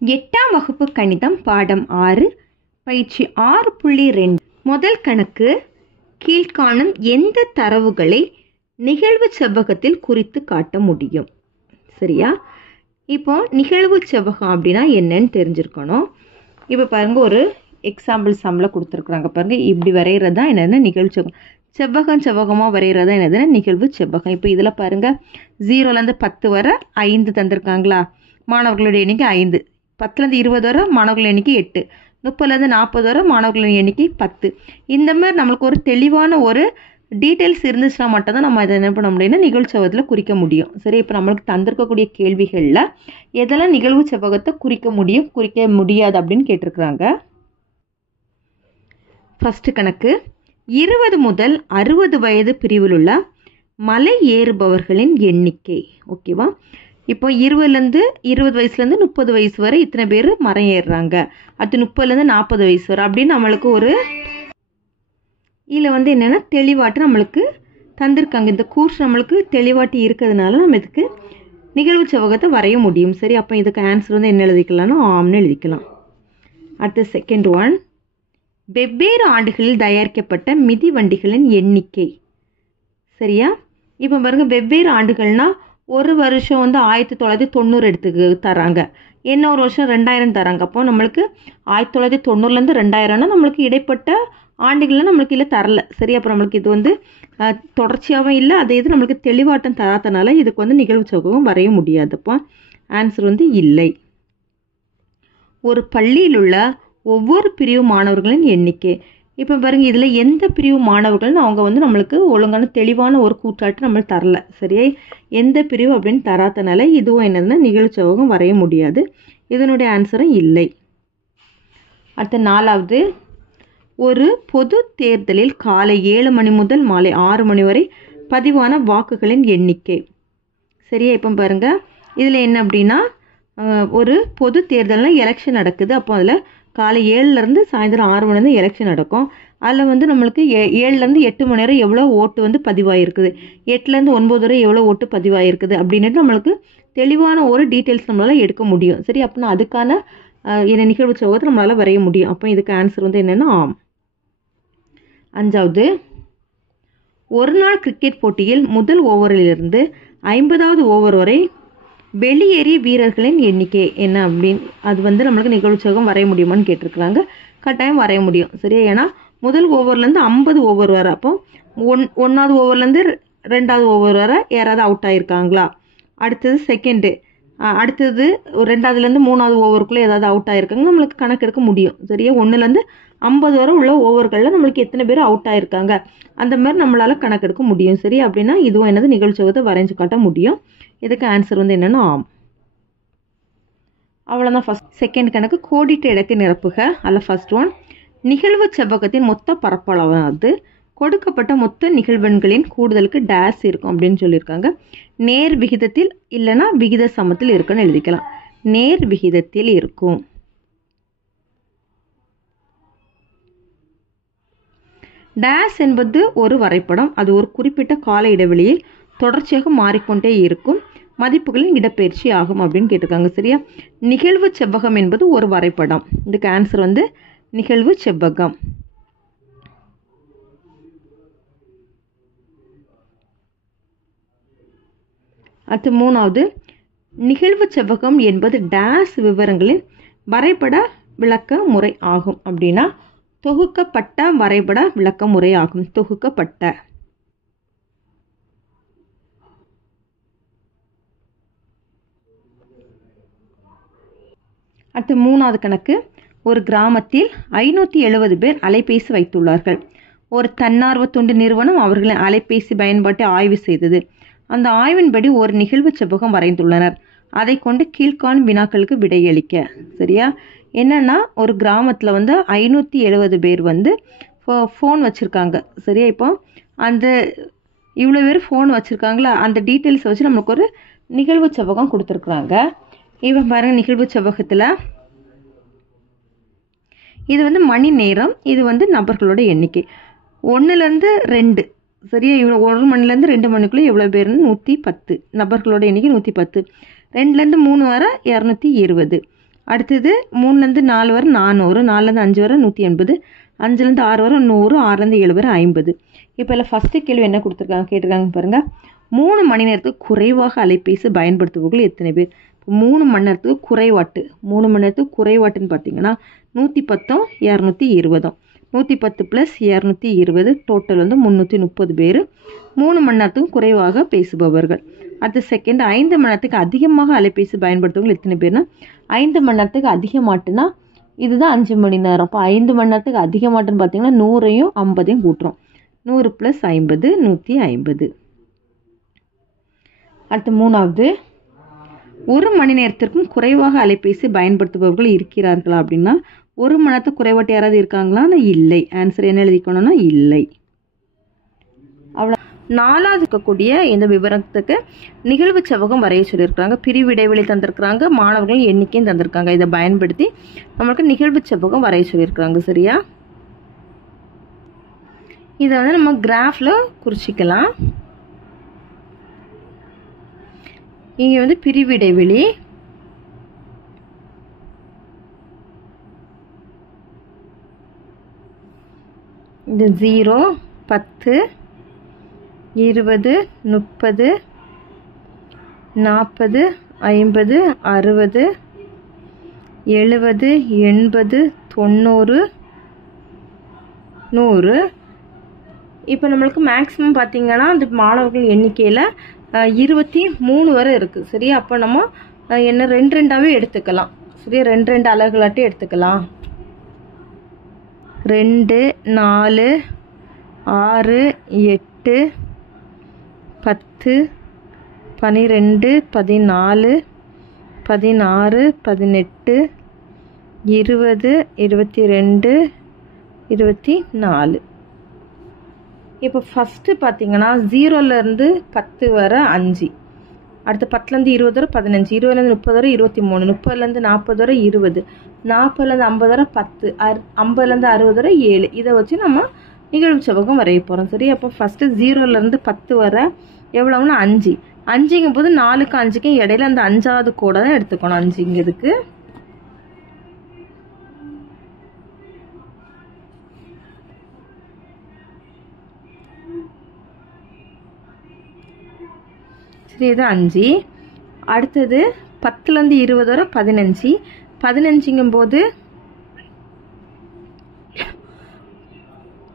8ஆம் வகுப்பு கணிதம் பாடம் 6 பயிற்சி 6.2 முதல் கணக்கு கீழ்காணும் எந்த தரவுகளை நிகழ்வு செவ்வகத்தில் குறித்து காட்ட முடியும். சரியா? இப்போ நிகழ்வு செவ்வகம் அப்படின்னா என்னன்னு தெரிஞ்சிருக்கணும். இப்போ பாருங்க, ஒரு எக்ஸாம்பிள் சம்மில் கொடுத்துருக்குறாங்க பாருங்க. இப்படி வரைகிறது தான் என்னதுன்னா நிகழ்வு செவ்வகம். செவ்வகமாக வரைகிறது தான் என்னதுன்னா நிகழ்வு செவ்வகம். இப்போ இதில் பாருங்க, 0லேருந்து 10 வரை 5 தந்திருக்காங்களா, மாணவர்களுடைய எண்ணிக்கை 5. 10லேருந்து 20 வரை மாணவர்கள் எண்ணிக்கை 8. 30லேருந்து 40 வரை மாணவர்களின் எண்ணிக்கை 10. இந்த மாதிரி நம்மளுக்கு ஒரு தெளிவான ஒரு டீட்டெயில்ஸ் இருந்துச்சுன்னா மட்டும்தான் நம்ம இதை என்ன பண்ண முடியும்னா நிகழ்வு செவ்வகத்தில் குறிக்க முடியும். சரி, இப்போ நம்மளுக்கு தந்திருக்கக்கூடிய கேள்விகளில் எதெல்லாம் நிகழ்வு செவ்வகத்தை குறிக்க முடியும், குறிக்க முடியாது அப்படின்னு கேட்டிருக்கிறாங்க. ஃபர்ஸ்ட் கணக்கு, 20 முதல் 60 வயது பிரிவில் உள்ள மலை ஏறுபவர்களின் எண்ணிக்கை. ஓகேவா? இப்போ 20லேருந்து 20 வயசுலேருந்து 30 வயசு வரை இத்தனை பேர் மரம் ஏறுறாங்க. அடுத்து 30லேருந்து 40 வயசு வரை அப்படின்னு நம்மளுக்கு ஒரு இதில் வந்து என்னென்னா தெளிவாட்டு நம்மளுக்கு தந்திருக்காங்க. இந்த கூர்ஸ் நம்மளுக்கு தெளிவாட்டி இருக்கிறதுனால நம்ம இதுக்கு நிகழ்வு செவ்வகத்தை வரைய முடியும். சரி, அப்போ இதுக்கு ஆன்சர் வந்து என்ன எழுதிக்கலாம்னா ஆம்னு எழுதிக்கலாம். அடுத்து செகண்ட் ஒன், வெவ்வேறு ஆண்டுகளில் தயாரிக்கப்பட்ட மிதிவண்டிகளின் எண்ணிக்கை. சரியா? இப்போ பாருங்க, வெவ்வேறு ஆண்டுகள்னால் ஒரு வருஷம் வந்து 1990 எடுத்துக்கு தராங்க, இன்னொரு வருஷம் 2000 தராங்க. அப்போ நம்மளுக்கு 1990லேருந்து 2000னா நம்மளுக்கு இடைப்பட்ட ஆண்டுகள்லாம் நம்மளுக்கு இல்லை தரல. சரி, அப்புறம் நம்மளுக்கு இது வந்து தொடர்ச்சியாகவும் இல்லை, அதே இது நம்மளுக்கு தெளிவாட்டம் தராதனால இதுக்கு வந்து நிகழ்வு செவ்வகம் வரைய முடியாது. அப்போ ஆன்சர் வந்து இல்லை. ஒரு பள்ளியில் உள்ள ஒவ்வொரு பிரிவு மாணவர்களின் எண்ணிக்கை. இப்போ பாருங்க, இதில் எந்த பிரிவு மாணவர்கள்னு அவங்க வந்து நம்மளுக்கு ஒழுங்கான தெளிவான ஒரு கூற்றாட்டு நம்மளுக்கு தரல. சரியா? எந்த பிரிவு அப்படின்னு தராதனால இதுவும் என்னதுன்னா நிகழ்வு செவ்வகம் வரைய முடியாது. இதனுடைய ஆன்சரும் இல்லை. அடுத்த நாலாவது, ஒரு பொது தேர்தலில் காலை 7 மணி முதல் மாலை 6 மணி வரை பதிவான வாக்குகளின் எண்ணிக்கை. சரியா? இப்போ பாருங்க, இதில் என்ன அப்படின்னா ஒரு பொது தேர்தல்னால் எலெக்ஷன் நடக்குது. அப்போ அதில் காலை 7லேருந்து சாயந்தரம் 6 மணி நேரம் எலெக்ஷன் நடக்கும். அதில் வந்து நம்மளுக்கு 7லேருந்து 8 மணி நேரம் எவ்வளோ ஓட்டு வந்து பதிவாயிருக்குது, 8லேருந்து 9 வரை எவ்வளோ ஓட்டு பதிவாயிருக்குது அப்படின்ட்டு நம்மளுக்கு தெளிவான ஒரு டீட்டெயில்ஸ் நம்மளால் எடுக்க முடியும். சரி, அப்படின்னா அதுக்கான என்ன நிகழ்வு செவ்வகத்தை நம்மளால் வரைய முடியும். அப்போ இதுக்கு ஆன்சர் வந்து என்னென்னா ஆம். அஞ்சாவது, ஒரு நாள் கிரிக்கெட் போட்டியில் முதல் ஓவரிலிருந்து 50வது ஓவர் வரை வெளியேறிய வீரர்களின் எண்ணிக்கை என்ன அப்படின்னு அது வந்து நம்மளுக்கு நிகழ்வு செவ்வகம் வரைய முடியுமான்னு கேட்டிருக்கிறாங்க. கட்டாயம் வரைய முடியும். சரியா? ஏன்னா முதல் ஓவர்லேருந்து 50 ஓவர் வரை, அப்போ 1வது ஓவர்லேருந்து 2வது ஓவர் வரை யாராவது அவுட் ஆகிருக்காங்களா, அடுத்தது செகண்டு, அடுத்தது 2வதுலேருந்து 3வது ஓவருக்குள்ளே ஏதாவது அவுட் ஆகிருக்காங்க நம்மளுக்கு கணக்கெடுக்க முடியும். சரியா? 1லேருந்து 50 வரை உள்ள ஓவர்களில் நம்மளுக்கு எத்தனை பேர் அவுட் ஆகிருக்காங்க அந்த மாதிரி நம்மளால் கணக்கெடுக்க முடியும். சரி, அப்படின்னா இதுவும் என்னது நிகழ்வு செவ்வகத்தை வரைஞ்சு காட்ட முடியும். இதுக்கு ஆன்சர் வந்து என்னென்னா ஆம். அவ்வளோதான். ஃபஸ்ட் செகண்ட் கணக்கு, கோடிட்ட இடத்தை நிரப்புக. அதில் ஃபர்ஸ்ட் ஒன், நிகழ்வு செவ்வகத்தின் மொத்த பரப்பளவானது கொடுக்கப்பட்ட மொத்த நிகழ்வெண்களின் கூடுதலுக்கு டேஸ் இருக்கும் அப்படின்னு சொல்லியிருக்காங்க. நேர் விகிதத்தில் இல்லைன்னா விகித சமத்தில் இருக்குன்னு எழுதிக்கலாம். நேர் விகிதத்தில் இருக்கும். டேஸ் என்பது ஒரு வரைபடம். அது ஒரு குறிப்பிட்ட கால இடைவெளியில் தொடர்ச்சியாக மாறிக்கொண்டே இருக்கும் மதிப்புகளின் இடப்பெயர்ச்சி ஆகும் அப்படின்னு கேட்டிருக்காங்க. சரியா? நிகழ்வு செவ்வகம் என்பது ஒரு வரைபடம். இதுக்கு ஆன்சர் வந்து நிகழ்வு செவ்வகம். அடுத்து மூணாவது, நிகழ்வு செவ்வகம் என்பது டேஸ் விவரங்களின் வரைபட விளக்க முறை ஆகும் அப்படின்னா தொகுக்கப்பட்ட வரைபட விளக்க முறை ஆகும். தொகுக்கப்பட்ட. அடுத்து மூணாவது கணக்கு, ஒரு கிராமத்தில் 570 பேர் அலைபேசி வைத்துள்ளார்கள். ஒரு தன்னார்வ தொண்டு நிறுவனம் அவர்களின் அலைபேசி பயன்பாட்டை ஆய்வு செய்தது. அந்த ஆய்வின்படி ஒரு நிகழ்வு செவ்வகம் வரைந்துள்ளனர். அதை கொண்டு கீழ்காணும் வினாக்களுக்கு விடையளிக்க. சரியா? என்னன்னா ஒரு கிராமத்தில் வந்து 570 பேர் வந்து ஃபோன் வச்சுருக்காங்க. சரியா? இப்போ அந்த இவ்வளோ பேர் ஃபோன் வச்சுருக்காங்களா, அந்த டீட்டெயில்ஸை வச்சு நம்மளுக்கு ஒரு நிகழ்வு செவ்வகம் கொடுத்துருக்குறாங்க. இப்போ பாருங்கள், நிகழ்வு செவ்வகத்தில் இது வந்து மணி நேரம், இது வந்து நபர்களோட எண்ணிக்கை. 1லேருந்து 2. சரியா? இவ்வளோ 1 மணிலேருந்து 2 மணிக்குள்ளே எவ்வளோ பேருன்னு 110 நபர்களோட எண்ணிக்கை 110. 2லேருந்து 3 வரை 220. அடுத்தது 3லேருந்து 4 வரை 400, 4லேருந்து 5 வரை 180, 5லேருந்து 6 வரை 100, 6லேருந்து 7 வரை 50. இப்போ இல்லை ஃபஸ்ட்டு கேள்வி என்ன கேட்டிருக்காங்க பாருங்கள். 3 மணி நேரத்துக்கு குறைவாக அலைபேசி பயன்படுத்துபவர்கள் எத்தனை பேர்? 3 மணி நேரத்துக்கு குறைவாட்டு 3 மணி நேரத்துக்கு குறைவாட்டுன்னு பார்த்தீங்கன்னா 110, 220. 110 + 220 டோட்டல் வந்து 330 பேர் 3 மணி நேரத்துக்கும் குறைவாக பேசுபவர்கள். அடுத்த செகண்ட் 5 மணி நேரத்துக்கு அதிகமாக அலைபேசி பயன்படுத்துவவர்கள் எத்தனை பேர்னா 5 மணி நேரத்துக்கு அதிகமாட்டுனா இதுதான் 5 மணி நேரம். இப்போ 5 மணி நேரத்துக்கு அதிகமாட்டுன்னு பார்த்தீங்கன்னா 100ஐயும் 50ஐயும் கூட்டுறோம். 100 + 50 150. அடுத்து 3வது, 1 மணி நேரத்திற்கும் குறைவாக அலைபேசி பயன்படுத்துபவர்கள் இருக்கிறார்களா அப்படின்னா 1 மணி நேரத்துக்கு குறைவாட்டு யாராவது இருக்காங்களா? இல்லை. ஆன்சர் என்ன எழுதிக்கணும்னா இல்லை. அவ்வளோ. 4வது இருக்கக்கூடிய இந்த விவரத்துக்கு நிகழ்வு செவ்வகம் வரைய சொல்லியிருக்கிறாங்க. பிரிவு இடைவெளி தந்திருக்கிறாங்க, மாணவர்கள் எண்ணிக்கையும் தந்திருக்காங்க. இதை பயன்படுத்தி நம்மளுக்கு நிகழ்வு செவ்வகம் வரைய சொல்லியிருக்கிறாங்க. சரியா? இதை வந்து நம்ம கிராஃபில் குறிச்சிக்கலாம். இங்கே வந்து பிரிவு இடைவெளி, இது 0, 10, 20, 30, 40, 50, 60, 70, 80, 90, 100. இப்போ நம்மளுக்கு மேக்ஸிமம் பார்த்தீங்கன்னா அந்த மாணவர்கள் எண்ணிக்கையில் 23 வரை இருக்குது. சரியா? அப்போ நம்ம என்ன 2 எடுத்துக்கலாம். சரியா? 2 அலகுலாட்டி எடுத்துக்கலாம். 2, 4, 6, 8, 10, 12, 14, 16, 18, 20, 22, 24. இப்போ ஃபஸ்ட்டு பார்த்தீங்கன்னா 0லேருந்து 10 வரை 5, அடுத்து 10லேருந்து 20 வரை 15, 20லேருந்து 30 வரை 23, 30லேருந்து 40 வரை 20, 40லேருந்து 50 வரை 10, 50லேருந்து 60 வரை 7. இதை வச்சு நம்ம நிகழ்வு செவ்வகம் வரைய போகிறோம். சரி? அப்போ ஃபஸ்ட்டு 0லேருந்து 10 வரை எவ்வளோன்னா 5. 5ங்கும் போது 4க்கும் 5க்கும் இடையில அந்த 5வது கோடை தான் எடுத்துக்கணும். 5ங்கிறதுக்கு இது 5. அடுத்தது 10லேருந்து 20 வரை 15, 15ங்கும் போது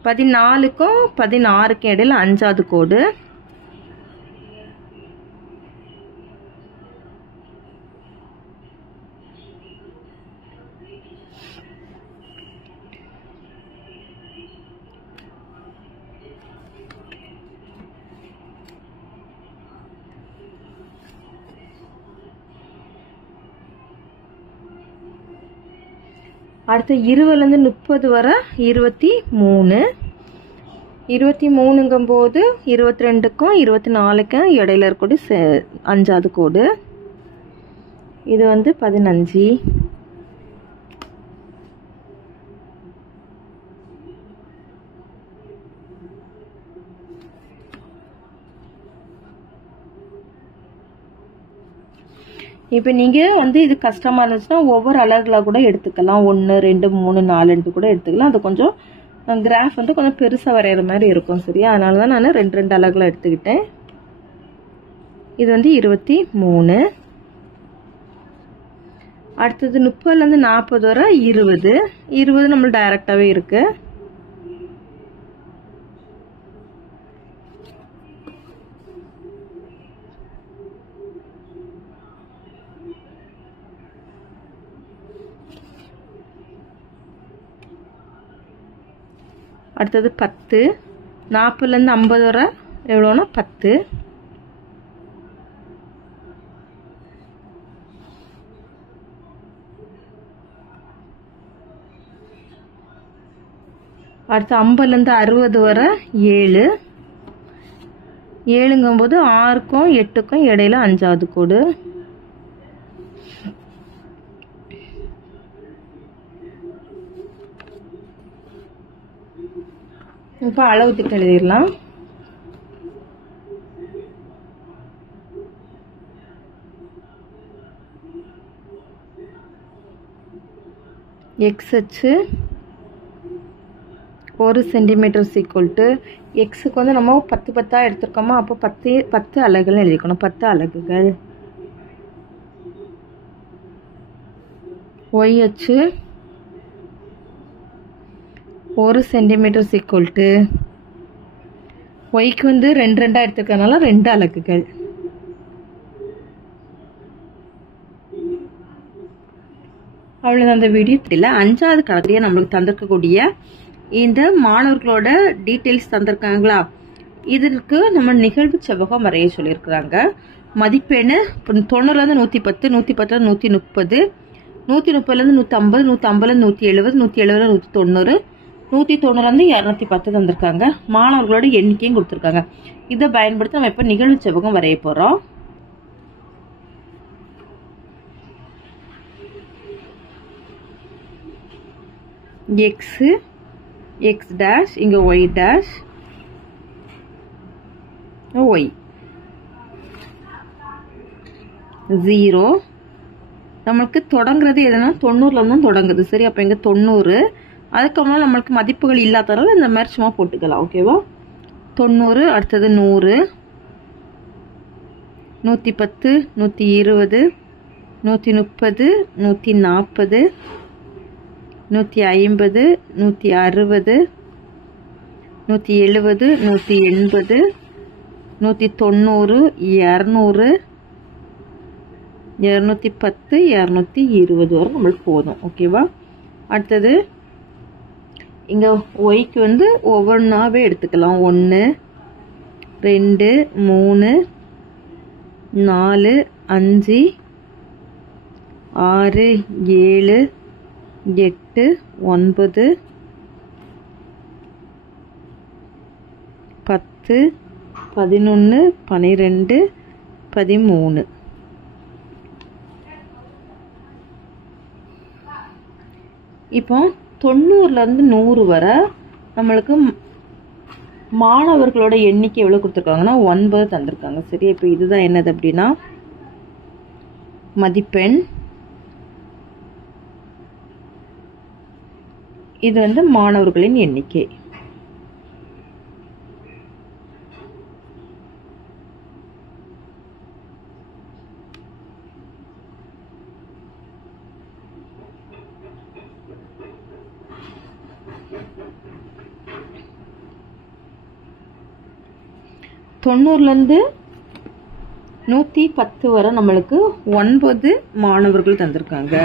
14க்கும் 16க்கும் இடையில 5வது கோடு. அடுத்து 20லேருந்து 30 வரை 23, 23ங்கும் போது 22க்கும் 24க்கும் இடையில இருக்கக்கூடிய 5வது கோடு. இது வந்து 15. இப்போ நீங்கள் வந்து இது கஷ்டமாக இருந்துச்சுன்னா ஒவ்வொரு அலகுலாக கூட எடுத்துக்கலாம். 1, 2, 3, 4 கூட எடுத்துக்கலாம். அது கொஞ்சம் கிராஃப் வந்து கொஞ்சம் பெருசாக வரைகிற மாதிரி இருக்கும். சரியா? அதனால தான் நான் 2 அலகுல எடுத்துக்கிட்டேன். இது வந்து 23. அடுத்தது 30லேருந்து 40 வரை 20, 20 நம்மளுக்கு டைரெக்டாகவே இருக்குது. அடுத்தது 10, 40லேருந்து 50 வரை எவ்வளோன்னா 10. அடுத்து 50லேருந்து 60 வரை 7, 7ங்கும் போது 6க்கும் 8க்கும் இடையில 5வது கோடு. இப்போ அளவு திட்டம் எழுதிடலாம். எக்ஸ் அச்சு 1 சென்டிமீட்டர் ஈக்குவல் டு எக்ஸுக்கு வந்து நம்ம 10 10 எடுத்துருக்கோமா, அப்போ 10 அலகுகள் எழுதிக்கணும். 10 அலகுகள். ஒய் அச்சு 1 சென்டிமீட்டர் ஈக்குவல் டு ஒய்க்கு வந்து 2 2 எடுத்துக்கிறதுனால 2 அலகுகள். அவ்வளோதான் அந்த வீடியோ. தெரியல 5வது கணக்குலேயே நம்மளுக்கு தந்திருக்கக்கூடிய இந்த மாணவர்களோட டீட்டெயில்ஸ் தந்திருக்காங்களா, இதற்கு நம்ம நிகழ்வு செவ்வகம் வரைய சொல்லியிருக்கிறாங்க. மதிப்பெண் 90லேருந்து 110, 110லேருந்து 130, 130லேருந்து 150, 150லேருந்து 170, 170லேருந்து 190, 190லேருந்து 210 தந்திருக்காங்க. மாணவர்களோட எண்ணிக்கையும் கொடுத்துருக்காங்க. இதை பயன்படுத்தி நம்ம இப்போ நிகழ்வு செவ்வகம் வரைய போகிறோம். எக்ஸு எக்ஸ் டேஷ், இங்கே ஒய் டேஷ், ஒய் 0. நம்மளுக்கு தொடங்குறது எதுனா 90ல் தான் தொடங்குது. சரி, அப்போ இங்கே 90. அதுக்கப்புறம் நம்மளுக்கு மதிப்புகள் இல்லாதனால இந்த மாதிரி சும்மா போட்டுக்கலாம். ஓகேவா? 90, அடுத்தது 100, 110, 120, 130, 140, 150, 160, 170, 180, 190, 200, 210, 220 வரை நம்மளுக்கு போதும். ஓகேவா? அடுத்தது இங்கே ஒய்க்கு வந்து ஒவ்வொன்றாவே எடுத்துக்கலாம். 1 2 3 4 5 6 7 8 9 10 11 12 13. இப்போ 90லேருந்து 100 வரை நம்மளுக்கு மாணவர்களோட எண்ணிக்கை எவ்வளோ கொடுத்துருக்காங்கன்னா 9 தந்திருக்காங்க. சரி, இப்போ இதுதான் என்னது அப்படின்னா மதிப்பெண். இது வந்து மாணவர்களின் எண்ணிக்கை. தொண்ணூறுலேருந்து 110 வரை நம்மளுக்கு 9 மாணவர்கள் தந்திருக்காங்க.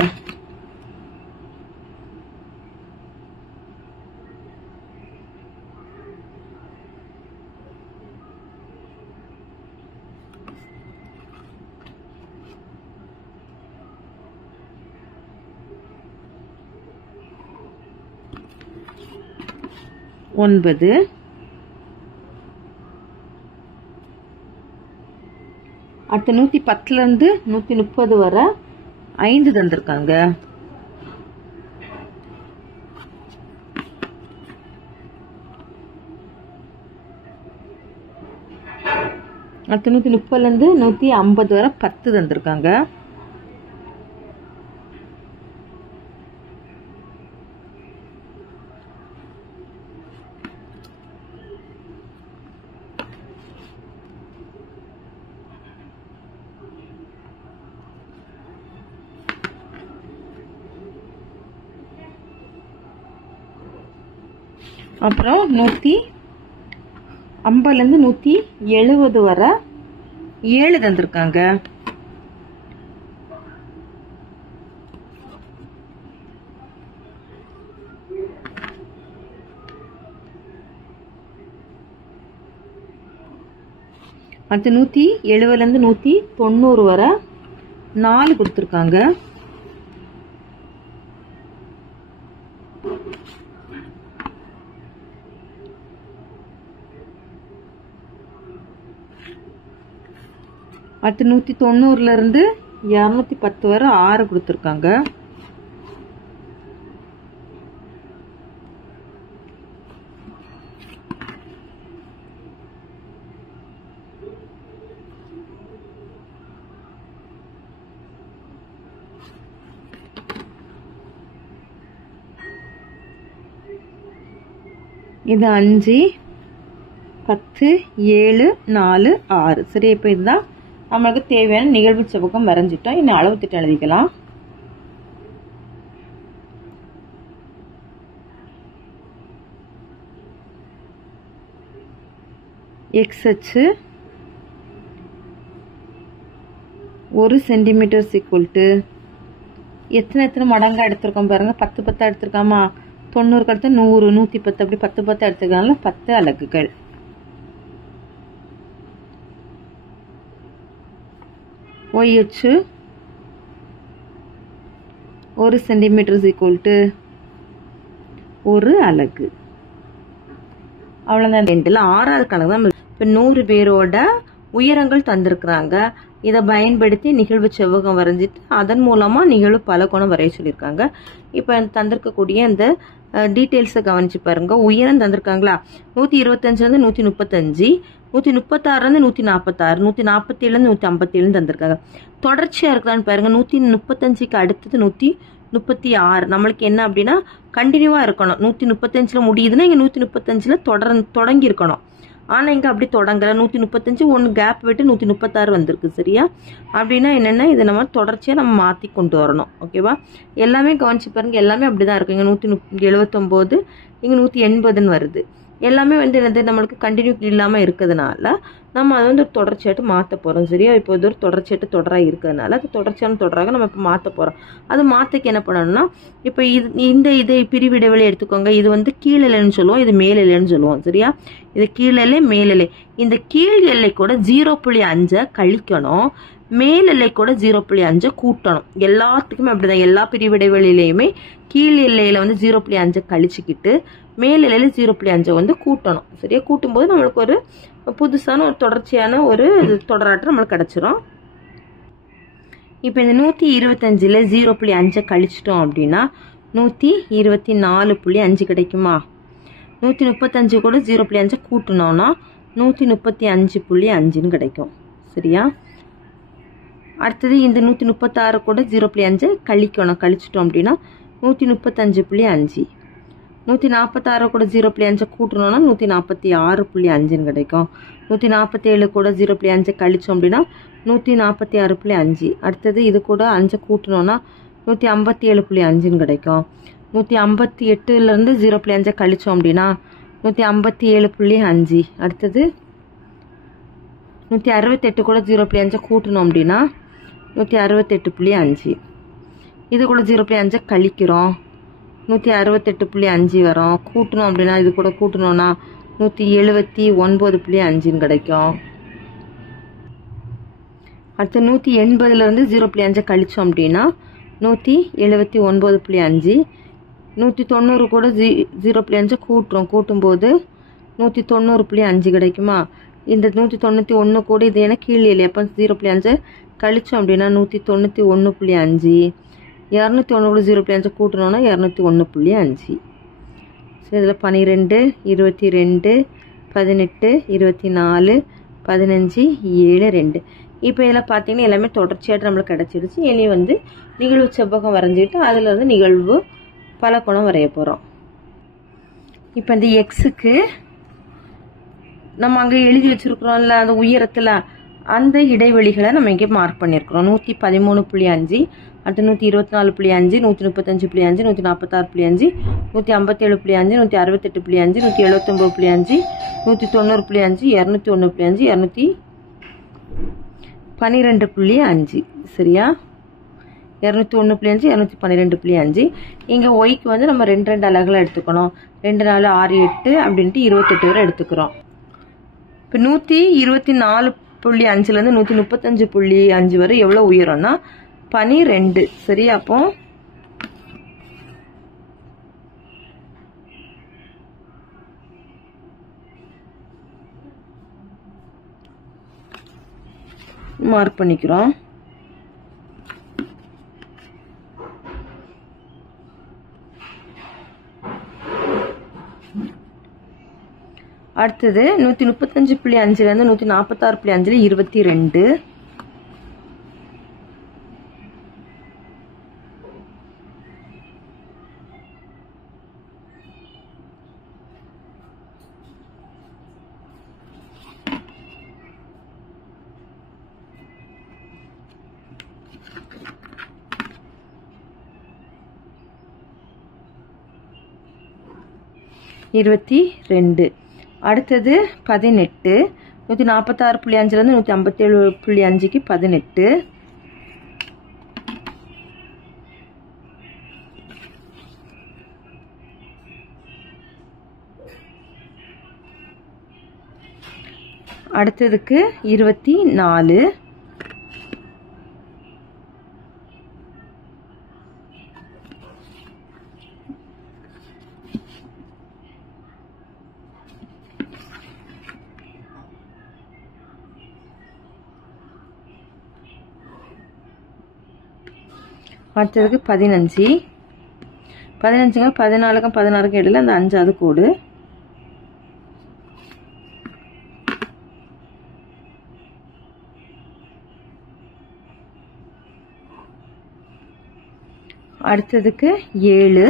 ஒன்பது. அடுத்து 110லேருந்து 130 வரை 5 தந்திருக்காங்க. அடுத்து 130லேருந்து 150 வரை 10 தந்திருக்காங்க. அப்புறம் 150லேருந்து 170 வரை 7 தந்திருக்காங்க. அடுத்து 170லேருந்து 190 வரை 4 கொடுத்துருக்காங்க. அடுத்து 190லேருந்து 210 வரை 6 கொடுத்துருக்காங்க. இது 5 10 7 4 6. சரி, இப்போ இதுதான் நம்மளுக்கு தேவையான நிகழ்வு செவ்வகம் வரைஞ்சிட்டோம். இன்னும் அளவு திட்டம் எழுதிக்கலாம். எக்ஸ் அச்சு 1 சென்டிமீட்டர் ஈக்குவல் டு எத்தனை மடங்கா எடுத்திருக்கோம் பாருங்க. 10 10 எடுத்திருக்காமா. 90 அடுத்து 100 110 அப்படி 10 10 எடுத்துக்கனால 10 அலகுகள். ஒய் அச்சு 1 சென்டிமீட்டர் ஈக்குவல் டு 1 அலகு. அவ்வளோதான். ரெண்டில் 6வது கணக்கு தான். இப்போ 100 பேரோட உயரங்கள் தந்திருக்கிறாங்க. இதை பயன்படுத்தி நிகழ்வு செவ்வகம் வரைஞ்சிட்டு அதன் மூலமா நிகழ்வு பலகோணம் வரைய சொல்லியிருக்காங்க. இப்போ தந்திருக்கக்கூடிய இந்த டீட்டெயில்ஸை கவனிச்சு பாருங்க. உயரம் தந்திருக்காங்களா, 125 135, 136 146, 147 157 தந்திருக்காங்க. தொடர்ச்சியா இருக்குதான்னு பாருங்க. 135க்கு அடுத்தது 136. நம்மளுக்கு என்ன அப்படின்னா கண்டினியூவா இருக்கணும். 135 முடியுதுன்னா இங்க 135 தொடங்கி இருக்கணும். ஆனா இங்க அப்படி தொடங்கல. 135 ஒன்று கேப் விட்டு 136 வந்திருக்கு. சரியா? அப்படின்னா என்னன்னா இதை நம்ம தொடர்ச்சியா நம்ம மாத்தி கொண்டு வரணும். ஓகேவா? எல்லாமே கவனிச்சு பாருங்க. எல்லாமே அப்படிதான் இருக்கு. இங்க 179, இங்க 180ன்னு வருது. எல்லாமே என்னது நம்மளுக்கு கண்டினியூ இல்லாம இருக்கிறதுனால நம்ம அதை ஒரு தொடர்ச்சியாட்டு மாற்ற போறோம். சரியா? இப்போ இது ஒரு தொடர்ச்சியாட்டு தொடராக இருக்கிறதுனால அது தொடர்ச்சியான தொடராக நம்ம இப்போ மாற்ற போறோம். அது மாற்றக்கு என்ன பண்ணணும்னா, இப்போ இதை பிரிவிடைவெளி எடுத்துக்கோங்க. இது கீழ் எல்லைன்னு சொல்லுவோம், இது மேல் எல்லைன்னு சொல்லுவோம். சரியா? இது கீழ் எல்லை மேல் எல்லை. இந்த கீழ் எல்லை கூட 0.5 கழிக்கணும், மேல் எல்லை கூட 0.5 கூட்டணும். எல்லாத்துக்குமே அப்படிதான். எல்லா பிரிவிடைவெளியிலையுமே கீழ் எல்லையில 0.5 கழிச்சுக்கிட்டு மேல் எல்லையில 0.5 கூட்டணும். சரியா? கூட்டும் போது நம்மளுக்கு ஒரு புதுசான ஒரு தொடர்ச்சியான ஒரு தொடராட்டம் நம்மளுக்கு கிடைச்சிரும். இப்ப இந்த 125ல 0.5 கழிச்சிட்டோம் அப்படின்னா 124.5 கிடைக்குமா? 135 கூட 0.5 கூட்டணும்னா 135.5 கிடைக்கும். சரியா? அடுத்தது இந்த 136 கூட 0.5 கழிக்கணும். கழிச்சிட்டோம் அப்படின்னா 135.5. 146 கூட 0.5 கூட்டணும்னா 146.5 கிடைக்கும். 147 கூட 0.5 கழிச்சோம் அப்படின்னா 146.5. அடுத்தது இது கூட 5 கூட்டணும்னா 157.5 கிடைக்கும். 158ல இருந்து 0.5 கழிச்சோம் அப்படின்னா 157.5. அடுத்தது 168 கூட 0.5 கூட்டணும் அப்படின்னா 168.5. இது கூட 0.5 கழிக்கிறோம், 168.5 வரும். கூட்டணும் அப்படின்னா இது கூட கூட்டணும்னா 179.5 கிடைக்கும். அடுத்து 180ல இருந்து 0.5 கழிச்சோம் அப்படின்னா 179.5. 190 கூட 0.5 கூட்டும்போது 190.5 கிடைக்குமா? இந்த 191 கூட இது ஏன்னா கீழ் எல்லை, அப்போ 0.5 கழிச்சோம் அப்படின்னா 191.5. 201 கூட 0.5 கூட்டணும்னா 201.5. சரி, இதில் 12 22 18 24 15 7 2. இப்போ இதில் பார்த்தீங்கன்னா எல்லாமே தொடர்ச்சியாட்டு நம்மளுக்கு கிடச்சிடுச்சு. இனி நிகழ்வு செவ்வகம் வரைஞ்சிட்டு அதில் நிகழ்வு பலகோணம் வரைய போகிறோம். இப்போ இந்த எக்ஸுக்கு நம்ம அங்கே எழுதி வச்சிருக்கிறோம்ல அந்த உயரத்தில் அந்த இடைவெளிகளை நம்ம இங்கே மார்க் பண்ணியிருக்கிறோம். 113.5, அடுத்து 124.5, 135.5, 146.5, 157.5, 168.5, 179.5, 190.5, 201.5, 212.5. சரியா? 201.5, 212.5. இங்கே ஒய்க்கு நம்ம 2 அலகுல எடுத்துக்கணும். 2 4 6 8 அப்படின்ட்டு 28 வரை எடுத்துக்கிறோம். இப்போ 124.5லேருந்து 135.5 வரை எவ்வளோ உயரம்னா 12. சரியா? அப்போ மார்க் பண்ணிக்கிறோம். அடுத்தது 135.5லேருந்து 146.5ல 22. 22. அடுத்தது 18. 146.5லேருந்து 157.5க்கு 18. அடுத்ததுக்கு 24. அடுத்ததுக்கு 15. 15ங்க 14க்கும் 16க்கும் இடையில அந்த 5வது கோடு. அடுத்ததுக்கு 7.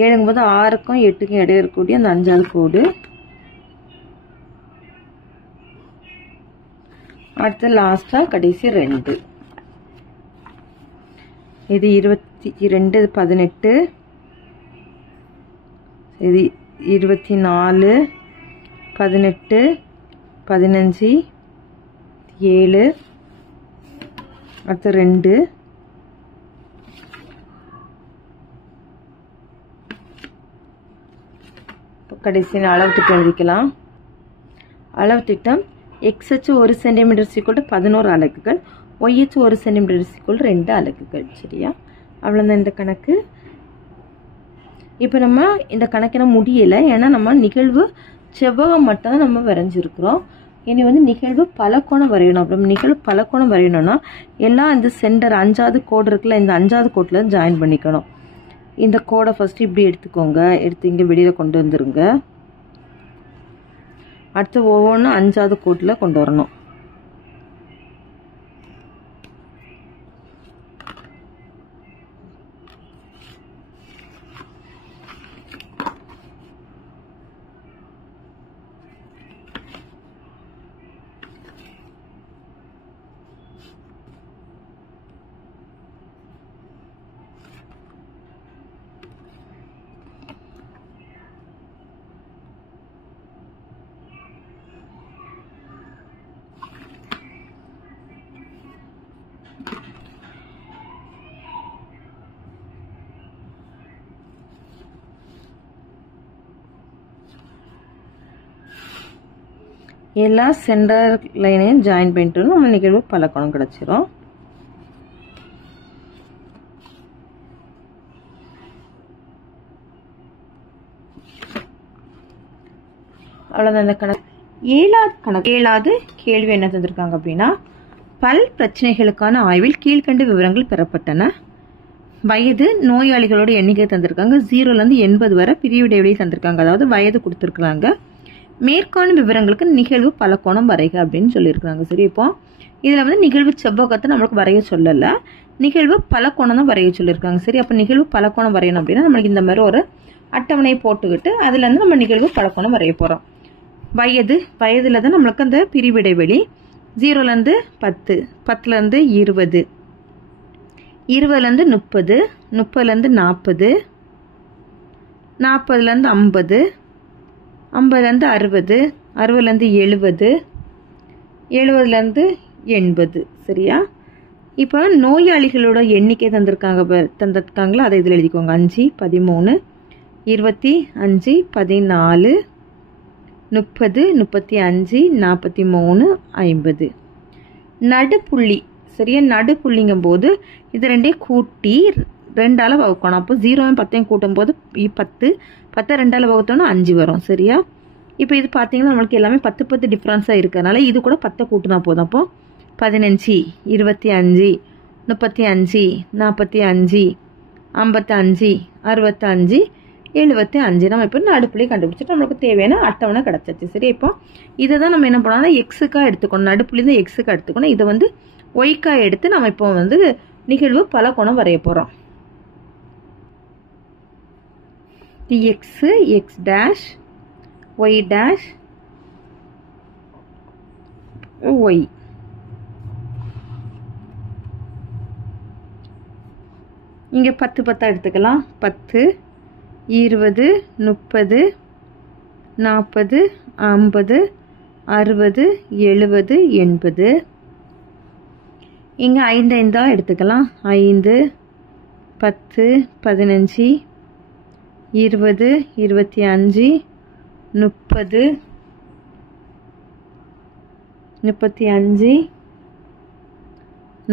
7ங்கும்போது 6க்கும் 8க்கும் இடையில இருக்கக்கூடிய அந்த 5வது கோடு. அடுத்து லாஸ்டா கடைசி 2. இது 22, 18, இது 24, 18, 15, 7, அடுத்து 2, கடைசி அளவு திட்டம் எழுதிக்கலாம். அளவு திட்டம் x அச்சு 1 சென்டிமீட்டர் = 11 அலகுகள், y அச்சு 1 சென்டிமீட்டர் = 2 அலகுகள். சரியா? அவ்வளோதான் இந்த கணக்கு. இப்போ நம்ம இந்த கணக்கின முடியலை, ஏன்னா நம்ம நிகழ்வு செவ்வகம் மட்டும் தான் நம்ம வரைஞ்சிருக்கிறோம். இனி வந்து நிகழ்வு பலகோணம் வரையணும். அப்புறம் நிகழ்வு பலகோணம் வரையணும்னா எல்லாம் இந்த சென்டர் 5வது கோடு இருக்குல்ல, இந்த 5வது கோட்டில் ஜாயின் பண்ணிக்கணும். இந்த கோடை ஃபர்ஸ்ட் இப்படி எடுத்துக்கோங்க, எடுத்து இங்கே வெளியில் கொண்டு வந்துருங்க. அடுத்து ஒவ்வொன்றும் 5வது கோட்டில் கொண்டு வரணும். எல்லா சென்டர் லைனையும் ஜாயின் பண்ணிட்டு நம்ம நிகழ்வு பலகோணம் கிடைச்சிரும். அவ்வளோதான் இந்த கணக்கு. 7வது கேள்வி என்ன தந்திருக்காங்க அப்படின்னா, பல் பிரச்சனைகளுக்கான ஆய்வில் கீழ்கண்ட விவரங்கள் பெறப்பட்டன. வயது, நோயாளிகளோட எண்ணிக்கை தந்திருக்காங்க. 0லேருந்து 80 வரை பிரிவு இடைவெளி தந்திருக்காங்க. அதாவது வயது கொடுத்துருக்குறாங்க. மேற்காணும் விவரங்களுக்கு நிகழ்வு பலகோணம் வரைக அப்படின்னு சொல்லியிருக்காங்க. சரி, இப்போ இதில் வந்து நிகழ்வு செவ்வகத்தை நம்மளுக்கு வரைய சொல்லலை, நிகழ்வு பலகோணம் தான் வரைய சொல்லியிருக்காங்க. சரி, அப்போ நிகழ்வு பலகோணம் வரையணும் அப்படின்னா நம்மளுக்கு இந்த மாதிரி ஒரு அட்டவணையை போட்டுக்கிட்டு அதுலேருந்து நம்ம நிகழ்வு பலகோணம் வரைய போகிறோம். வயதில் தான் நம்மளுக்கு அந்த பிரிவு இடைவெளி 0லேருந்து 10, 10லேருந்து 20, 20லேருந்து 30, 30லேருந்து 40, 40லேருந்து 50, 50லேருந்து 60, 60லேருந்து 70, 70லேருந்து 80. சரியா? இப்போ நோயாளிகளோட எண்ணிக்கை தந்திருக்காங்களா, அதை இதில் எழுதிக்கோங்க. 5, 13, 25, 14, 30, 35, 43, 50. நடுப்புள்ளி. சரியா? நடுப்புள்ளிங்கும் போது இது ரெண்டையும் கூட்டி 2ஆல் வகுக்கணும். அப்போ 0 10 கூட்டும் போது 10, 10 2ஆல் வகுத்தோம்னா 5 வரும். சரியா? இப்போ இது பார்த்தீங்கன்னா நம்மளுக்கு எல்லாமே 10 10 டிஃப்ரென்ஸாக இருக்கிறதுனால இது கூட 10 கூட்டினா போதும். அப்போ 15, 25, 35, 45, 55, 65, 75. நம்ம இப்போ நடுப்புள்ளி கண்டுபிடிச்சிட்டு நம்மளுக்கு தேவையான அட்டவணை கிடச்சிச்சு. சரி, இப்போ இதை தான் நம்ம என்ன பண்ணோம்னா எக்ஸுக்காக எடுத்துக்கணும். நடுப்புள்ளி தான் எக்ஸுக்காக எடுத்துக்கணும். இதை வந்து ஒய்க்காக எடுத்து நம்ம இப்போ வந்து நிகழ்வு பலகோணம் வரைய போகிறோம். x, x dash, y dash, y. இங்கே 10 10 எடுத்துக்கலாம். 10, 20, 30, 40, 50, 60, 70, 80. இங்கே 5 5 எடுத்துக்கலாம். 5, 10, 15, 20, 25, 30, 35,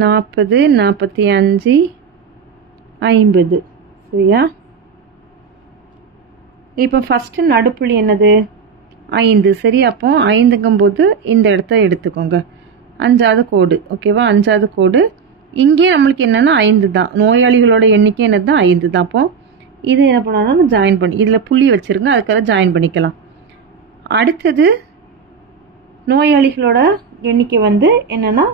40, 45, 50. சரியா? இப்போ ஃபஸ்ட்டு நடுப்புள்ளி என்னது? 5. சரி, அப்போ 5ங்கும்போது இந்த இடத்த எடுத்துக்கோங்க. 5வது கோடு. ஓகேவா? 5வது கோடு. இங்கே நம்மளுக்கு என்னென்னா 5 தான். நோயாளிகளோட எண்ணிக்கை என்னது தான்? 5 தான். அப்போ இது என்ன பண்ணாலும் ஜாயின் பண்ணி இதில் புள்ளி வச்சுருங்க, அதுக்காக ஜாயின் பண்ணிக்கலாம். அடுத்தது நோயாளிகளோட எண்ணிக்கை வந்து என்னென்னா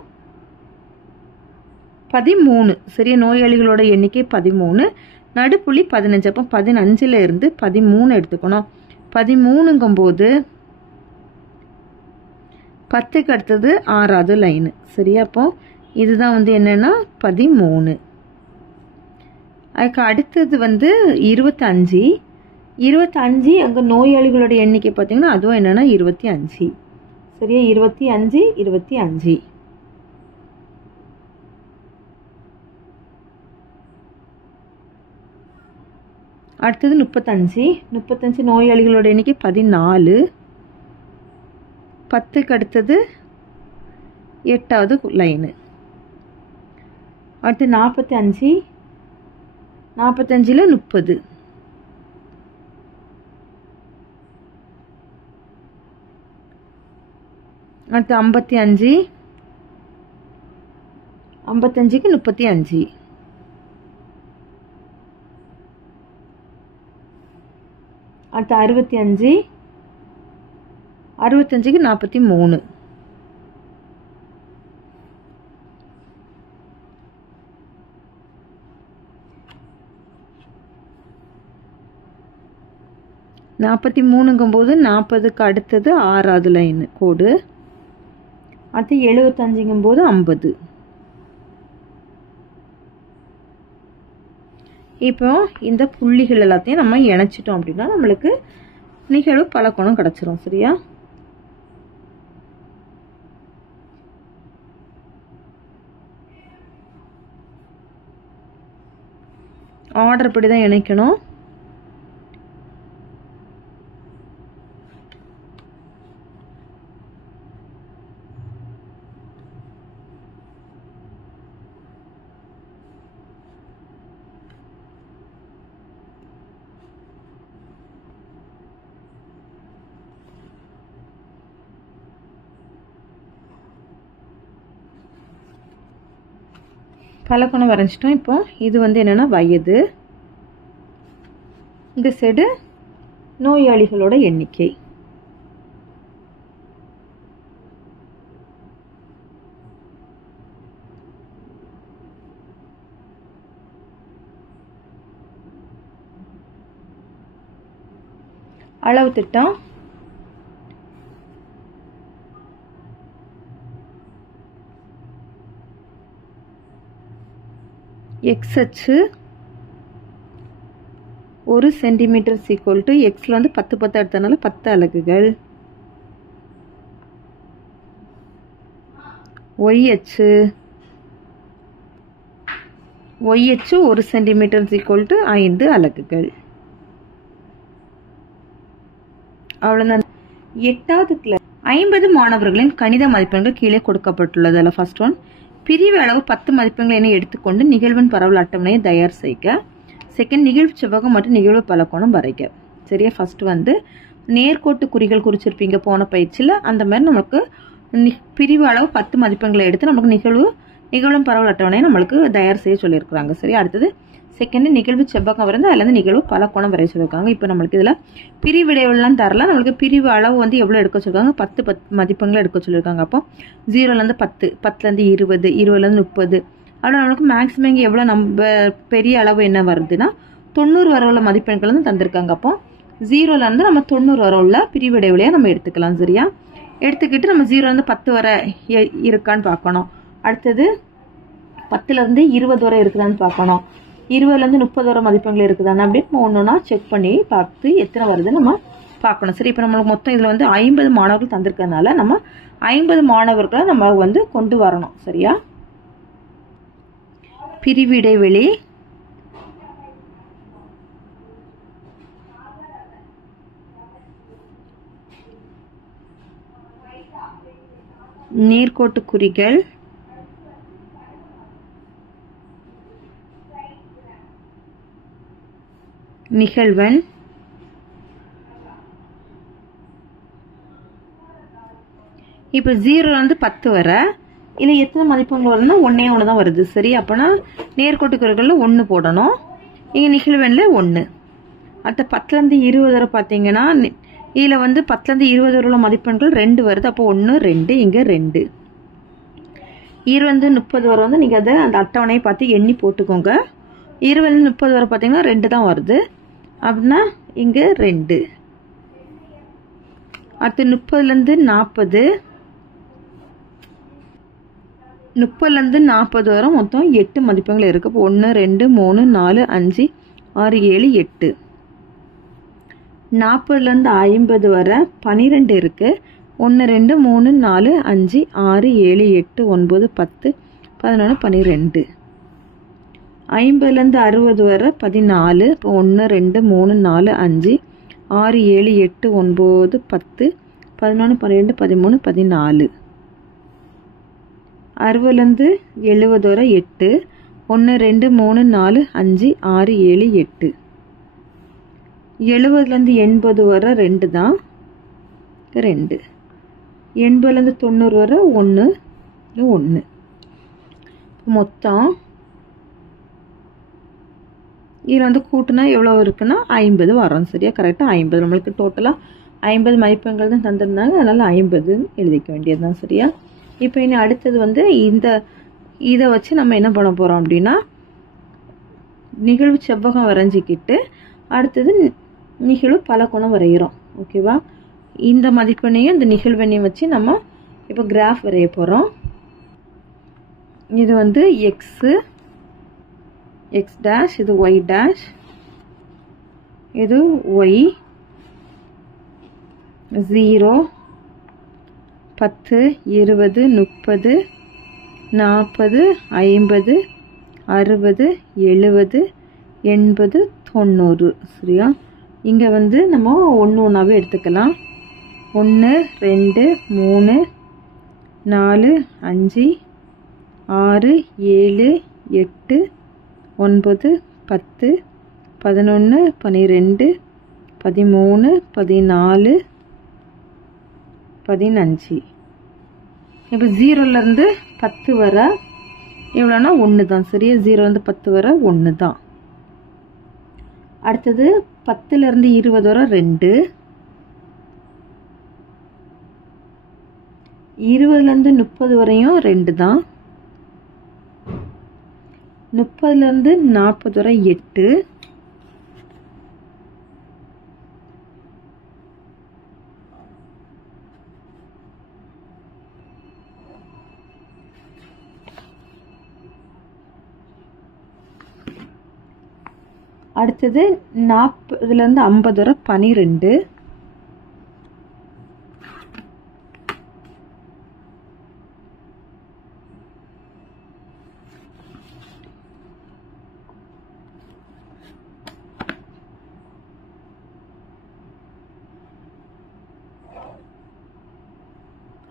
13. சரியா? நோயாளிகளோட எண்ணிக்கை 13, நடுப்புள்ளி 15. அப்போ 15ல் இருந்து 13 எடுத்துக்கணும். 13ங்கும்போது 10க்கு அடுத்தது 6வது லைனு. சரியா? அப்போ இதுதான் வந்து என்னென்னா 13. அதுக்கு அடுத்தது வந்து 25. 25 அங்கே நோயாளிகளோட எண்ணிக்கை பார்த்தீங்கன்னா அதுவும் என்னென்னா 25. சரியா? 25, 25. அடுத்தது 35. 35 நோயாளிகளோட எண்ணிக்கை 14. 10க்கு அடுத்தது 8வது லைனு. அடுத்து 45. 45ல் 30. அடுத்து 55. 55க்கு 35. அடுத்து 65. 65க்கு 43. நாற்பத்தி மூணுங்கும்போது 40க்கு அடுத்தது 6வது லைனு கோடு. அடுத்து 75ங்கும்போது 50. இப்போ இந்த புள்ளிகள் எல்லாத்தையும் நம்ம இணைச்சிட்டோம் அப்படின்னா நம்மளுக்கு நிகழ்வு பலகோணம் கிடச்சிரும். சரியா? ஆர்டர் படி தான் இணைக்கணும். பலகோணம் வரைஞ்சிட்டோம். இப்போ இது வந்து என்னென்னா வயது, இந்த சைடு நோயாளிகளோட எண்ணிக்கை. அளவு திட்டம் எக்ஸ் அச்சு 1 சென்டிமீட்டர் ஈக்குவல் டு எக்ஸில் வந்து 10 10 எடுத்தனால 10 அலகுகள். ஒய் அச்சு 1 சென்டிமீட்டர் ஈக்குவல் டு 5 அலகுகள். அவ்வளோதான். 8வது கிளாஸ் 50 மாணவர்களின் கணித மதிப்பெண்கள் கீழே கொடுக்கப்பட்டுள்ளது. அதில் ஃபர்ஸ்ட் ஒன், பிரிவு அளவு 10 மதிப்பெண்கள் என எடுத்துக்கொண்டு நிகழ்வின் பரவல் அட்டவணையை தயார் செய்க. செகண்ட், நிகழ்வு செவ்வகம் மற்றும் நிகழ்வு பலகோணம் வரைக. சரியா? ஃபர்ஸ்ட் வந்து நேர்கோட்டு குறிகள் குறிச்சிருப்பீங்க போன பயிற்சியில். அந்த மாதிரி நமக்கு பிரிவு அளவு 10 மதிப்பெண்களை எடுத்து நமக்கு நிகழும் பரவல் அட்டவணையை நம்மளுக்கு தயார் செய்ய சொல்லியிருக்கிறாங்க. சரி, அடுத்தது செகண்ட், நிகழ்வு செவ்வகம் வரைந்து அதில் வந்து நிகழ்வு பலகோணம் வரைய சொல்லியிருக்காங்க. இப்போ நம்மளுக்கு இதில் பிரிவு இடைவெளிலாம் தரல, நம்மளுக்கு பிரிவு அளவு வந்து எவ்வளோ எடுக்க சொல்லியிருக்காங்க? 10 மதிப்பெண்களை எடுக்க சொல்லியிருக்காங்க. அப்போ 0லேருந்து 10, 10லேருந்து 20, 20லேருந்து 30. அப்போ நம்மளுக்கு மேக்ஸிமம் இங்கே எவ்வளோ நம்ம பெரிய அளவு என்ன வருதுன்னா 90 வர உள்ள மதிப்பெண்கள் வந்து தந்திருக்காங்க. அப்போ 0லேருந்து நம்ம 90 வர உள்ள பிரிவு இடைவெளியாக நம்ம எடுத்துக்கலாம். சரியா? எடுத்துக்கிட்டு நம்ம 0லேருந்து 10 வரை இருக்கான்னு பார்க்கணும். அடுத்தது 10லேருந்து 20 வரை இருக்குதான்னு பார்க்கணும். 20லேருந்து 30 வரை மதிப்பெண்கள் இருக்குதானே அப்படின்னு நம்ம ஒன்று ஒன்றா செக் பண்ணி பார்த்து எத்தனை வருதுன்னு நம்ம பார்க்கணும். சரி, இப்போ நம்மளுக்கு மொத்தம் இதில் வந்து 50 மாணவர்கள் தந்திருக்கிறதுனால நம்ம 50 மாணவர்களை நம்ம வந்து கொண்டு வரணும். சரியா? பிரிவு இடைவெளி நேர்கோட்டு குறிகள் நிகழ்வெண் இப்போ 0லேருந்து 10 வரை இல்லை எத்தனை மதிப்பெண்கள் வருதுன்னா 1 தான் வருது. சரி, அப்போனா நேர்கோட்டு குறிகளில் 1 போடணும். இங்கே நிகழ்வெண்ணில் 1. அடுத்த 10லேருந்து 20 வரை பார்த்தீங்கன்னா இதில் வந்து 10லேருந்து 20 வரை உள்ள மதிப்பெண்கள் 2 வருது. அப்போ 1 2 இங்கே 2. 20லேருந்து 30 வரை வந்து நீங்கள் அதை அந்த அட்டவணையை பார்த்து எண்ணி போட்டுக்கோங்க. 20லேருந்து 30 வரை பார்த்தீங்கன்னா 2 தான் வருது. அப்படின்னா இங்கே 2. அடுத்து 30லேருந்து 40, 30லேருந்து 40 வரை மொத்தம் 8 மதிப்பெண்கள் இருக்குது. இப்போ 1 2 3 4 5 6 7 8. 40லேருந்து 50 வரை 12 இருக்குது. 1 2 3 4 5 6 7 8 9 10 11 12. 50லேருந்து 60 வரை 14. இப்போ 1 2 3 4 5 6 7 8 9 10 11 12 13 14. 60லேருந்து 70 வரை 8. 1 2 3 4 5 6 7 8. 70லேருந்து 80 வரை 2 தான், 2. 80லேருந்து 90 வரை 1 1. மொத்தம் இதில் வந்து கூட்டினா எவ்வளோ இருக்குன்னா 50 வரும். சரியா? கரெக்டாக 50. நம்மளுக்கு டோட்டலாக 50 மதிப்பெண்கள் தான் தந்திருந்தாங்க, அதனால் 50 எழுதிக்க வேண்டியது தான். சரியா? இப்போ இனி அடுத்தது வந்து இதை வச்சு நம்ம என்ன பண்ண போகிறோம் அப்படின்னா நிகழ்வு செவ்வகம் வரைஞ்சிக்கிட்டு அடுத்தது நிகழ்வு பலகோணம் வரைகிறோம். ஓகேவா? இந்த மதிப்பெண்ணையும் இந்த நிகழ்வெண்ணையும் வச்சு நம்ம இப்போ கிராஃப் வரைய போகிறோம். இது வந்து எக்ஸு, எக்ஸ் டேஷ், இது ஒய் டேஷ், இது ஒய் 0 10 20 30 40 50 60 70 80 90. சரியா? இங்கே வந்து நம்ம ஒன்று ஒன்றாவே எடுத்துக்கலாம். 1 2 3 4 5 6 7 8 9 10 11 12 13 14 15. இப்போ 0லேருந்து 10 வரை எவ்வளோனா 1 தான். சரியா? 0லேருந்து 10 வரை 1 தான். அடுத்தது 10லேருந்து 20 வரை 2. 20லேருந்து 30 வரையும் 2 தான். 30லேருந்து 40 வரை 8. 40லேருந்து 50 வரை 12.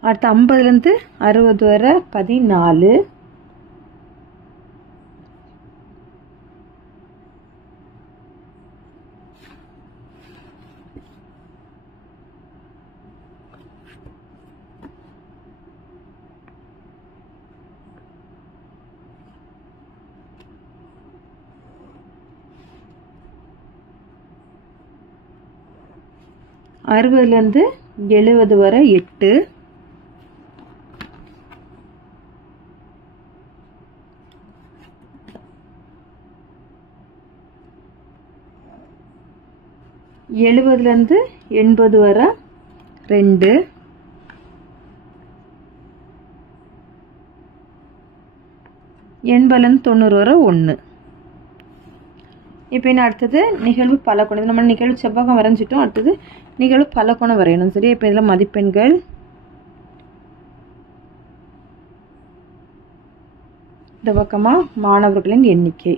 50லேருந்து 60 வரை 14. 60லேருந்து 70 வரை 8. 70லேருந்து 80 வரை 2. 80லேருந்து 90 வரை 1. இப்போ என்ன அடுத்தது நிகழ்வு பலகோணம். நம்ம நிகழ்வு செவ்வகம் வரைஞ்சிட்டோம். அடுத்தது நிகழ்வு பலகோணம் வரையணும். சரி, இப்போ இதில் மதிப்பெண்கள் இந்த பக்கமாக மாணவர்களின் எண்ணிக்கை.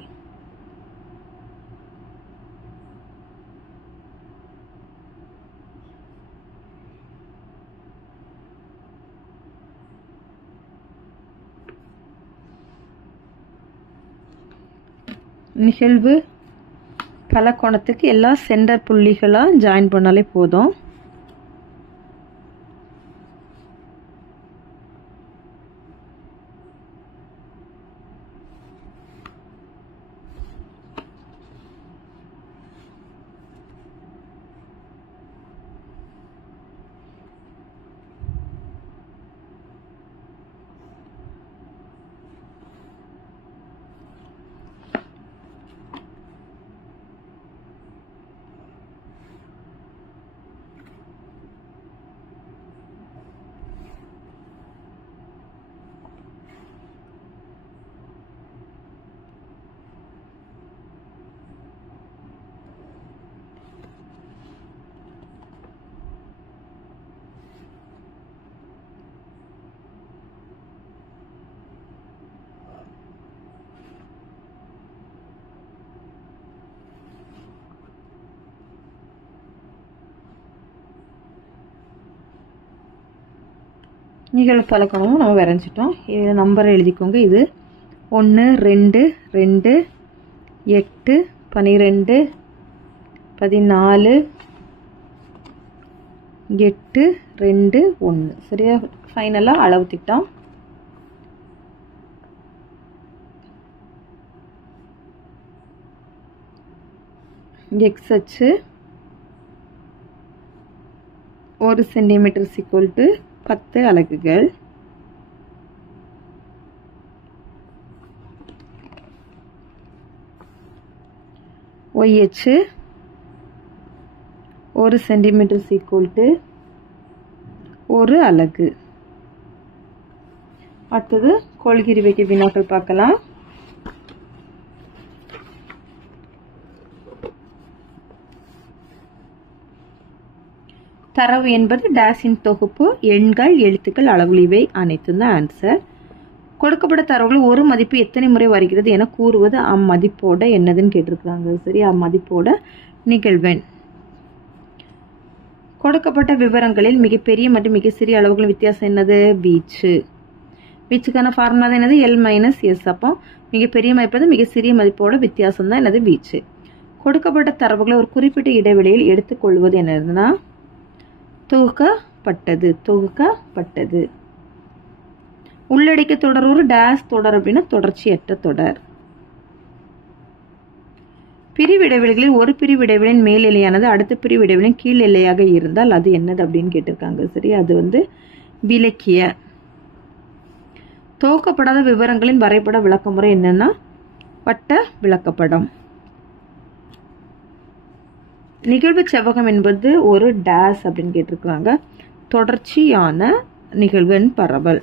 நிகழ்வு பலகோணத்துக்கு எல்லா சென்டர் புள்ளிகளாக ஜாயின் பண்ணாலே போதும். நிகழ்வு பலகோணமும் நம்ம வரைஞ்சிட்டோம். இது நம்பரை எழுதிக்கோங்க. இது 1 2 2 8 12 14 8 2 1. சரியா? ஃபைனலாக அளவு திட்டம். எக்ஸ் அச்சு 1 சென்டிமீட்டர் = 10 அலகுகள். ஒய் அச்சு 1 சென்டிமீட்டர் = 1 அலகு. அடுத்தது கோள்கிரி வைக்க வினாக்கள் பார்க்கலாம். தரவு என்பது டேஸின் தொகுப்பு. எண்கள், எழுத்துக்கள், அளவுகள் இவை அனைத்தும் தான் ஆன்சர். கொடுக்கப்பட்ட தரவுகள் ஒரு மதிப்பு எத்தனை முறை வருகிறது என கூறுவது அம்மதிப்போட என்னதுன்னு கேட்டிருக்கிறாங்க. சரி, அம்மதிப்போட நிகழ்வெண். கொடுக்கப்பட்ட விவரங்களில் மிகப்பெரிய மற்றும் மிக சிறிய அளவுகளின் வித்தியாசம் என்னது? வீச்சு. வீச்சுக்கான ஃபார்முலா தான் என்னது? L - S. அப்போ மிகப்பெரிய மதிப்பு மிக சிறிய மதிப்போட வித்தியாசம் தான் என்னது? வீச்சு. கொடுக்கப்பட்ட தரவுகளை ஒரு குறிப்பிட்ட இடைவெளியில் எடுத்துக்கொள்வது என்னதுன்னா தொகுக்கப்பட்டது. உள்ளடக்கிய தொடர் ஒரு டேஸ் தொடர் அப்படின்னா தொடர்ச்சியற்ற தொடர். பிரிவு இடைவெளிகளில் ஒரு பிரிவு இடைவெளியின் மேல் எல்லையானது அடுத்த பிரிவு இடைவெளியின் கீழ் எல்லையாக இருந்தால் அது என்னது அப்படின்னு கேட்டிருக்காங்க. சரி, அது விலக்கிய. தொகுக்கப்படாத விவரங்களின் வரைபட விளக்கமுறை என்னன்னா வட்ட விளக்கப்படம். நிகழ்வு செவ்வகம் என்பது ஒரு டேஸ் அப்படின்னு கேட்டிருக்கிறாங்க. தொடர்ச்சியான நிகழ்வெண் பரவல்.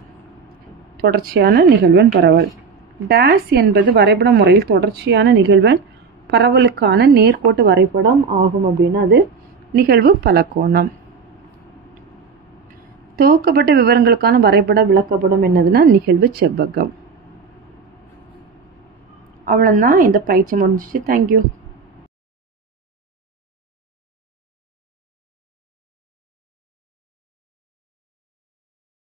டேஸ் என்பது வரைபட முறையில் தொடர்ச்சியான நிகழ்வெண் பரவலுக்கான நேர்கோட்டு வரைபடம் ஆகும் அப்படின்னா அது நிகழ்வு பலகோணம். தொகுக்கப்பட்ட விவரங்களுக்கான வரைபட விளக்கப்படம் என்னதுன்னா நிகழ்வு செவ்வகம். அவ்வளவுதான். இந்த பயிற்சி முடிஞ்சிச்சு. தேங்க்யூ.